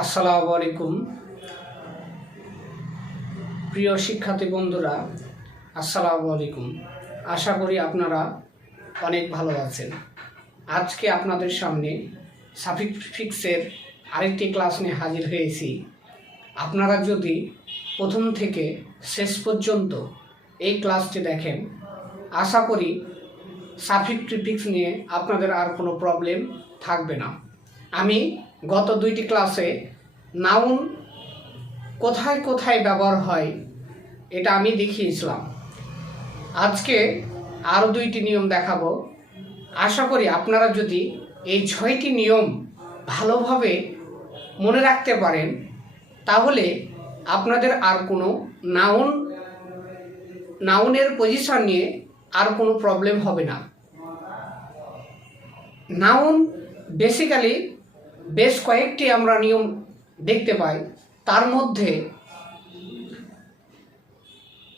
আসসালামু আলাইকুম প্রিয় শিক্ষার্থী বন্ধুরা, আসসালামু আলাইকুম। আশা করি আপনারা অনেক ভালো আছেন। আজকে আপনাদের সামনে সাফিক্সের আরেকটি ক্লাস নিয়ে হাজির হয়েছি। আপনারা যদি প্রথম থেকে শেষ পর্যন্ত এই ক্লাসটি দেখেন, আশা করি সাফিক্স প্রিফিক্স নিয়ে আপনাদের আর কোনো প্রবলেম থাকবে না। আমি গত দুইটি ক্লাসে নাউন কোথায় কোথায় ব্যবহার হয় এটা আমি দেখিয়েছিলাম। আজকে আরও দুইটি নিয়ম দেখাবো। আশা করি আপনারা যদি এই 6টি নিয়ম ভালোভাবে মনে রাখতে পারেন, তাহলে আপনাদের আর কোনো নাউনের পজিশন নিয়ে আর কোনো প্রবলেম হবে না। নাউন বেসিক্যালি বেশ কয়েকটি আমরা নিয়ম দেখতে পাই। তার মধ্যে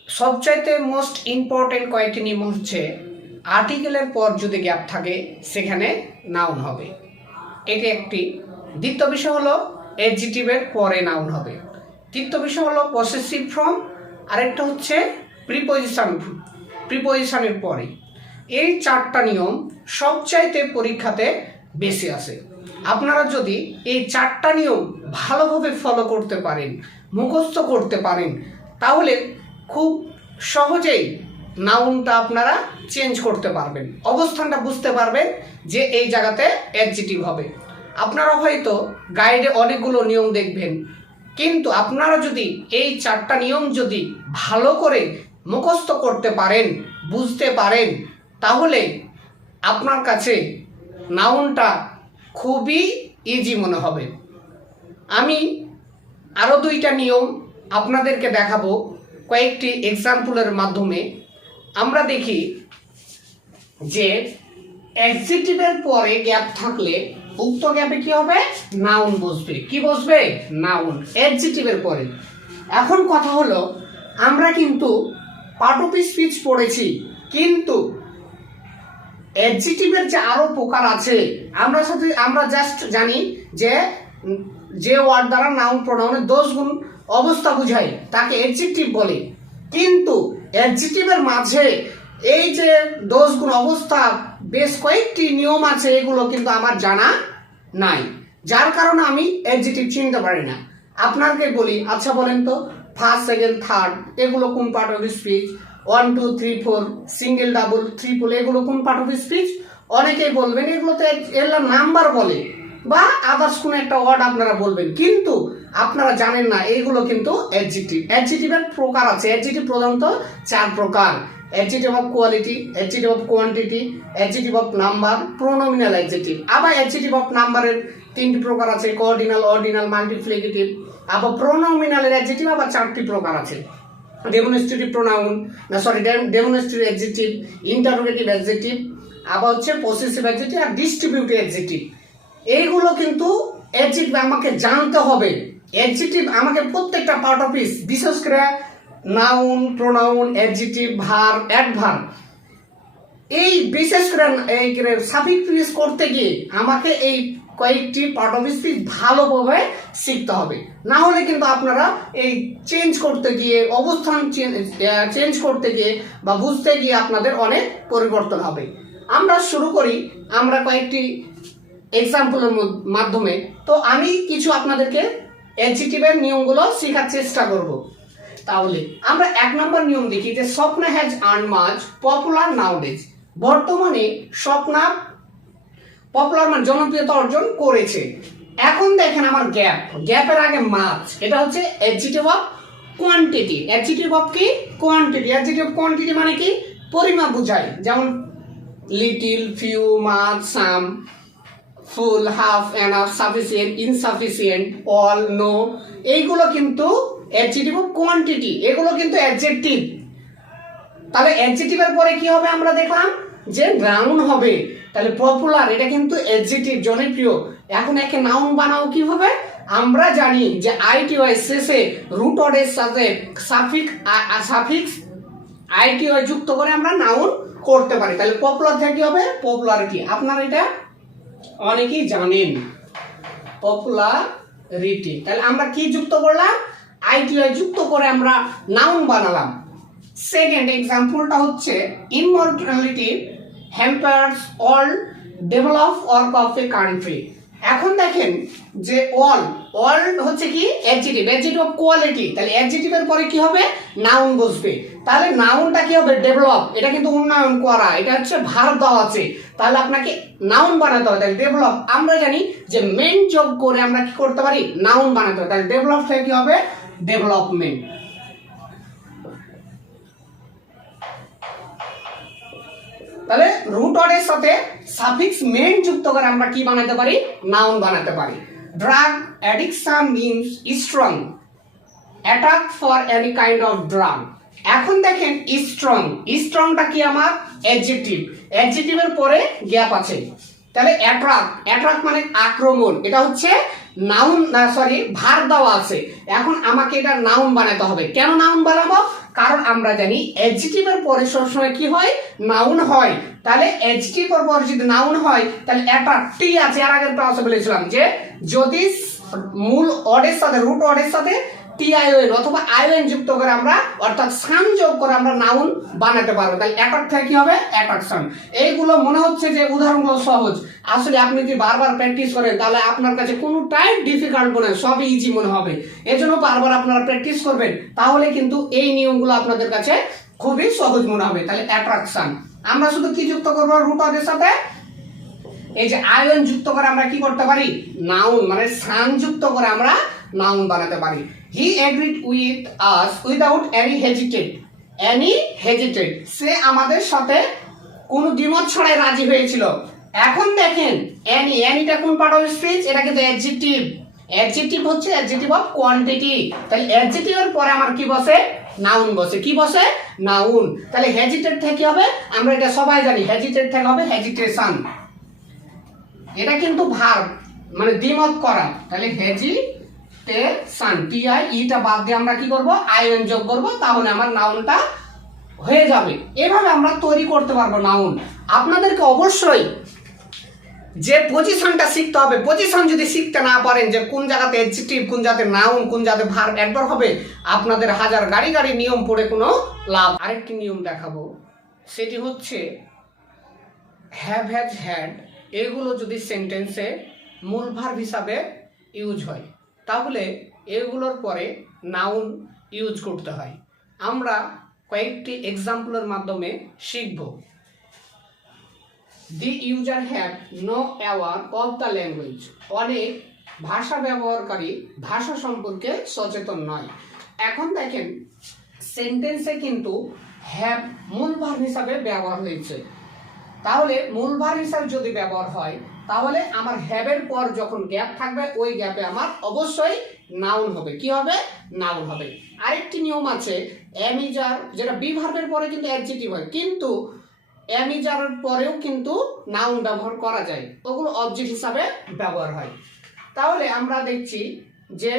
সবচাইতে মোস্ট ইম্পর্টেন্ট কয়েকটি নিয়ম হচ্ছে, আর্টিকেলের পর যদি গ্যাপ থাকে সেখানে নাউন হবে, এটি একটি। দ্বিতীয় বিষয় হলো অ্যাডজেক্টিভের পরে নাউন হবে। তৃতীয় বিষয় হলো পসেসিভ ফর্ম, আরেকটা হচ্ছে প্রিপজিশনের পরে। এই 4টা নিয়ম সবচাইতে পরীক্ষাতে বেশি আসে। আপনারা যদি এই 4টা নিয়ম ভালোভাবে ফলো করতে পারেন, মুখস্থ করতে পারেন, তাহলে খুব সহজেই নাউনটা আপনারা চেঞ্জ করতে পারবেন, অবস্থানটা বুঝতে পারবেন যে এই জায়গাতে অ্যাডজেক্টিভ হবে। আপনারা হয়তো গাইডে অনেকগুলো নিয়ম দেখবেন, কিন্তু আপনারা যদি এই 4টা নিয়ম যদি ভালো করে মুখস্থ করতে পারেন, বুঝতে পারেন, তাহলে আপনার কাছে নাউনটা খুবই ইজি মনে হবে। আমি আরও 2টা নিয়ম আপনাদেরকে দেখাবো কয়েকটি এক্সাম্পলের মাধ্যমে। আমরা দেখি যে অ্যাডজেক্টিভের পরে গ্যাপ থাকলে উক্ত গ্যাপে কি হবে? নাউন বসবে। কি বসবে? নাউন, অ্যাডজেক্টিভের পরে। এখন কথা হলো, আমরা কিন্তু পার্ট অফ স্পিচ পড়েছি, কিন্তু অ্যাডজেক্টিভের যে আরো প্রকার আছে, আমরা জাস্ট জানি যে ওয়ার্ড দ্বারা নাউন প্রোনাউনের 10 গুণ অবস্থা বোঝায় তাকে অ্যাডজেক্টিভ বলে। কিন্তু অ্যাডজেক্টিভের মাঝে এই যে 10 গুণ অবস্থা বেশ কয়েকটি নিয়ম আছে, এগুলো কিন্তু আমার জানা নাই, যার কারণে আমি অ্যাডজেক্টিভ চিনতে পারি না। আপনাকে বলি, আচ্ছা বলেন তো, ফার্স্ট, সেকেন্ড, থার্ড এগুলো কোন part of speech? 1 2 3 4 single, double, triple এগুলো কোন পার্ট অফ স্পিচ? অনেকেই বলবেন এগুলো তো এর নাম্বার বলে, বা আদার্স কোন একটা ওয়ার্ড আপনারা বলবেন, কিন্তু আপনারা জানেন না এইগুলো কিন্তু অ্যাডজেক্টিভ। অ্যাডজেক্টিভের প্রকার আছে। অ্যাডজেক্টিভ প্রধানত 4 প্রকার: adjective of quality, adjective of quantity, adjective of number, pronominal adjective. আবার অ্যাডজেক্টিভ অফ নাম্বারের 3টি প্রকার আছে: কোঅর্ডিনাল, অর্ডিনাল, মাল্টিপ্লিকেটিভ। আবার প্রোনোমিনালের অ্যাডজেক্টিভ আবার 4টি প্রকার আছে: demonstrative pronoun, demonstrative adjective, interrogative adjective, আবার হচ্ছে পসেসিভ অ্যাডজেক্টিভ আর ডিস্ট্রিবিউটিভ অ্যাডজেক্টিভ। এইগুলো কিন্তু অ্যাডজেক্টিভ আমাকে জানতে হবে। অ্যাডজেক্টিভ আমাকে প্রত্যেকটা পার্ট অফ স্পিচ, বিশেষ করে noun, pronoun, adjective, verb, adverb, এই বিশেষ করে এই সাফিক্স প্রিফিক্স করতে গিয়ে আমাকে এই কয়েকটি পার্ট অফ স্পিচ ভালোভাবে শিখতে হবে। না হলে কিন্তু আপনারা এই চেঞ্জ করতে গিয়ে, অবস্থান চেঞ্জ করতে গিয়ে বা বুঝতে গিয়ে আপনাদের অনেক পরিবর্তন হবে। আমরা শুরু করি আমরা কয়েকটি এক্সাম্পলের মাধ্যমে। তো আমি কিছু আপনাদেরকে অ্যাডজেক্টিভের নিয়মগুলো শেখার চেষ্টা করব। তাহলে আমরা 1 নম্বর নিয়ম দেখি যে Swapna has earn much popular নাউডেজ। বর্তমানে স্বপ্না পপুলার মানে জনপ্রিয়তা অর্জন করেছে। এখন দেখেন আমার গ্যাপের আগে মাছ, এটা হচ্ছে adjective of quantity. Adjective of কি? কোয়ান্টিটি। অ্যাডজেক্টিভ অফ কোয়ান্টিটি মানে কি? পরিমাপ বোঝায়। যেমন little, few, much, some, full, half, enough, sufficient, insufficient, all, no, এইগুলো কিন্তু অ্যাডজেক্টিভ অফ কোয়ান্টিটি, এগুলো কিন্তু অ্যাডজেক্টিভ। তাহলে অ্যাডজেক্টিভের পরে কি হবে? আমরা দেখলাম যে নাউন হবে। তাহলে পপুলার, এটা কিন্তু অ্যাডজেক্টিভ, জনপ্রিয়। এখন একে নাউন বানাও কিভাবে? আমরা জানি যে আইটিওয়াই শেষে রুট ওয়ার্ডের সাথে সাফিক্স আইটিওয়াই যুক্ত করে আমরা নাউন করতে পারি। তাহলে পপুলার থেকে কি হবে? পপুলারিটি। আপনারা এটা অনেকেই জানেন, পপুলার রিটি। তাহলে আমরা কি যুক্ত করলাম? আইটিআই যুক্ত করে আমরা নাউন বানালাম। সেকেন্ড এক্সাম্পলটা হচ্ছে immortality hampers all develop work of a country. এখন দেখেন যে অল হচ্ছে কি অ্যাডজেক্টিভ অফ কোয়ালিটি, তাহলে অ্যাডজেক্টিভের পরে কি হবে? নাউন বসবে। তাহলে নাউনটা কি হবে? ডেভেলপ, এটা কিন্তু উন্নয়ন করা, এটা হচ্ছে ভার্ব দেওয়া আছে, তাহলে আপনাকে নাউন বানাতে হবে। তাহলে ডেভেলপ, আমরা জানি যে মেন যোগ করে আমরা কি করতে পারি? নাউন বানাতে হবে। তাহলে ডেভেলপ থেকে কি হবে? ডেভেলপমেন্ট। তাহলে রুট ওয়ার্ডের সাথে সাফিক্স মেন যুক্ত করে আমরা কি বানাতে পারি? নাউন বানাতে পারি। Drug addiction means strong, attack for any kind of drug. এখন দেখেন স্ট্রংটা কি আমার? অ্যাডজেক্টিভের পরে গ্যাপ আছে। তাহলে অ্যাট্রাক্ট মানে আক্রমণ, এটা হচ্ছে নাউন, সরি ভার্ব দেওয়া আছে। এখন আমাকে এটা নাউন বানাতে হবে। কেন নাউন বানাবো? কারণ আমরা জানি অ্যাডজেক্টিভের পরে সবসময় কি হয়? নাউন হয়। তাহলে অ্যাডজেক্টিভের পরে যদি নাউন হয় তাহলে অ্যাট্রাক্ট টি আছে, আর আগের ক্লাসে বলেছিলাম যে যদি মূল ওয়ার্ডের সাথে রুট ওয়ার্ডের সাথে টিআইওএন অথবা আইওএন যুক্ত করে আমরা অর্থাৎ সান যোগ করে আমরা নাউন বানাতে পারবো। তাহলে অ্যাট্রাক্ট থেকে কি হবে? অ্যাট্রাকশন। এইগুলো মনে হচ্ছে যে উদাহরণগুলো সহজ, আসলে আপনি যদি বারবার প্র্যাকটিস করেন তাহলে আপনার কাছে কোনোটাই ডিফিকাল্ট মনে হয়, সবই ইজি মনে হবে। এজন্য বারবার আপনারা প্র্যাকটিস করবেন, তাহলে কিন্তু এই নিয়মগুলো আপনাদের কাছে খুবই সহজ মনে হবে। তাহলে অ্যাট্রাকশন আমরা শুধু কি যুক্ত করবো? রুট ওয়ার্ডের সাথে এই যে আইওএন যুক্ত করে আমরা কি করতে পারি? নাউন মানে সান যুক্ত করে আমরা নাউন বানাতে পারি। He agreed with us without any hesitate, সে আমাদের সাথে কোনো দ্বিমত ছাড়াই রাজি হয়েছিল। এখন দেখেন এনিটা কোন পার্ট অফ স্পিচ? এটা কিন্তু অ্যাডজেক্টিভ হচ্ছে অ্যাডজেক্টিভ অফ কোয়ান্টিটি। তাহলে অ্যাডজেক্টিভের পরে আমার কি বসে? নাউন বসে। কি বসে? নাউন। তাহলে হেজিটেট থেকে হবে, আমরা এটা সবাই জানি, হেজিটেট থেকে হবে হেজিটেশন। এটা কিন্তু ভার্ব মানে দ্বিমত করা। তাহলে হেজিটেশন, টিআই ইটা বাদ দিয়ে আমরা কি করব? আইএন যোগ করব, তাহলে আমার নাউনটা হয়ে যাবে। এভাবে আমরা তৈরি করতে পারবো নাউন। আপনাদেরকে অবশ্যই যে পজিশনটা শিখতে হবে, পজিশন যদি শিখতে না পারেন যে কোন জায়গাতে অ্যাডজেক্টিভ, কোন জায়গাতে নাউন, কোন জায়গাতে ভার্ব অ্যাডভার্ব হবে, আপনাদের হাজার গাড়ি নিয়ম পড়ে কোনো লাভ। আরেকটি নিয়ম দেখাবো, সেটি হচ্ছে হ্যাভ, হ্যাজ, হ্যাড, এগুলো যদি সেন্টেন্সে মূল ভার্ব হিসাবে ইউজ হয় তাহলে এগুলোর পরে নাউন ইউজ করতে হয়। আমরা কয়েকটি এক্সাম্পলের মাধ্যমে শিখব। The user have no aware of the language, অনেক ভাষা ব্যবহারকারী ভাষা সম্পর্কে সচেতন নয়। এখন দেখেন সেন্টেন্সে কিন্তু হ্যাভ মূল ভার্ব হিসাবে ব্যবহার হয়েছে, তাহলে মূল ভার্ব হিসাবে যদি ব্যবহার হয় তাহলে আমার হ্যাভের পর যখন গ্যাপ থাকবে ওই গ্যাপে আমার অবশ্যই নাউন হবে। কি হবে? নাউন হবে। আরেকটি নিয়ম আছে অ্যামিজার, যেটা বি ভার্বের পরে কিন্তু অ্যাডজেক্টিভ হয়, কিন্তু অ্যামিজারের পরেও কিন্তু নাউন ব্যবহার করা যায়, ওগুলো অবজেক্ট হিসাবে ব্যবহার হয়। তাহলে আমরা দেখছি যে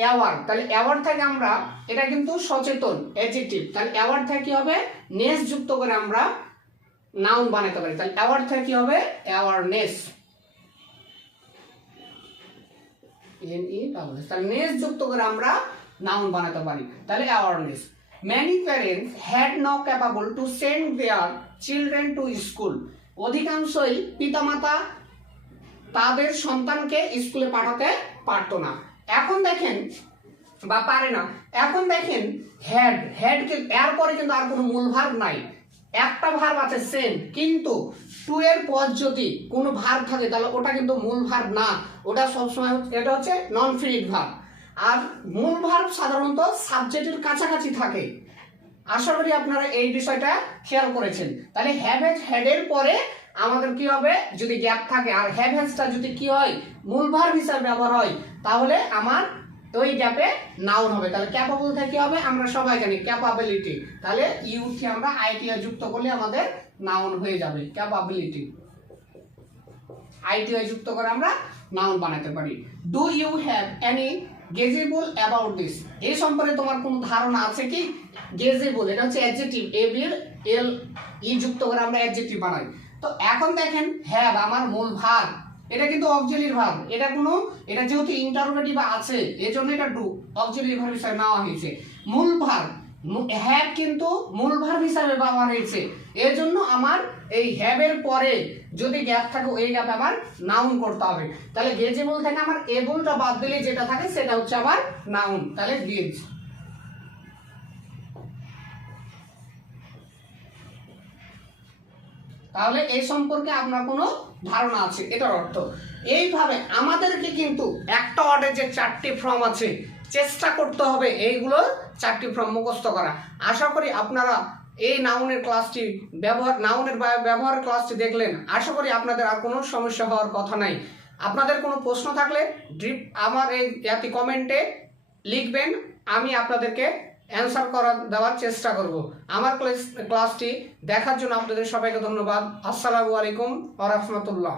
অ্যাওয়ার, তাহলে অ্যাওয়ার থেকে আমরা এটা কিন্তু সচেতন অ্যাডজেক্টিভ, তাহলে অ্যাওয়ার থেকে কি হবে? নেস যুক্ত করে আমরা নাউন বানাতে পারি। তাহলে অ্যাওয়ার থেকে কি হবে? অ্যাওয়ারনেস, তাহলে নেস যুক্ত করে আমরা নাউন বানাতে পারি। তাহলে awareness. Many parents had no capable to send their children to school, অধিকাংশই পিতামাতা তাদের সন্তানকে স্কুলে পাঠাতে পারতো না। এখন দেখেন বা পারে না। এখন দেখেন হ্যাডকে এর পরে কিন্তু আর কোনো মূল ভার্ব নাই, একটা ভার্ব আছে সেন্ড, কিন্তু টু এর পর যদি কোনো ভার্ব থাকে তাহলে ওটা কিন্তু মূল ভার্ব না, ওটা সবসময় এটা হচ্ছে নন ফিনিট ভার্ব। আর মূল ভার্ব সাধারণত সাবজেক্টের কাছাকাছি থাকে। আশা করি আপনারা এই বিষয়টা খেয়াল করেছেন। তাহলে হ্যাভ হ্যাজ হ্যাড এর পরে আমাদের কি হবে? যদি গ্যাপ থাকে আর হ্যাভ হ্যাজটা যদি কি হয়? মূল ভার্ব হিসাবে ব্যবহার হয়, তাহলে আমার ওই গ্যাপে নাউন হবে। তাহলে ক্যাপাবল থেকে কি হবে? আমরা সবাই জানি ক্যাপাবিলিটি, তাহলে ইউটি আমরা আইটিআই যুক্ত করলে আমাদের নাউন হয়ে যাবে ক্যাপাবিলিটি। আইটিআই যুক্ত করে আমরা নাউন বানাতে পারি। Do you have any gazeable about this, এই সম্পর্কে তোমার কোনো ধারণা আছে কি? গেজেবল এটা হচ্ছে অ্যাডজেক্টিভ, এ বির এল ই যুক্ত করে আমরা অ্যাডজেক্টিভ বানাই। তো এখন দেখেন হ্যাভ আমার মূল ভার্ব, এটা কিন্তু অক্সিলিয়ারি ভার্ব, এটা যেহেতু ইন্টারোগেটিভ আছে এজন্য এটা ডু অক্সিলিয়ারি ভার্ব হিসেবে নেওয়া হয়েছে। মূল ভার্ব হ্যাভ কিন্তু মূল ভার্ব হিসাবে ব্যবহার হয়েছে, এর জন্য আমার এই হ্যাভের পরে যদি গ্যাপ থাকে ওই গ্যাপে আমার নাউন করতে হবে। তাহলে গেজেবল থেকে আমার এবলটা বাদ দিলে যেটা থাকে সেটা হচ্ছে আমার নাউন, তাহলে গেজ। তাহলে এই সম্পর্কে আপনার কোনো ধারণা আছে, এটার অর্থ। এইভাবে আমাদেরকে কিন্তু একটা ওয়ার্ডের যে 4টি ফর্ম আছে চেষ্টা করতে হবে এইগুলো 4টি ফর্ম মুখস্থ করা। আশা করি আপনারা এই নাউনের ব্যবহারের ক্লাসটি দেখলেন। আশা করি আপনাদের আর কোনো সমস্যা হওয়ার কথা নাই। আপনাদের কোনো প্রশ্ন থাকলে আমার এই কমেন্টে লিখবেন, আমি আপনাদেরকে অ্যান্সার দেওয়ার চেষ্টা করব। আমার ক্লাসটি দেখার জন্য আপনাদের সবাইকে ধন্যবাদ। আসসালামু আলাইকুম ওয়া রাহমাতুল্লাহ।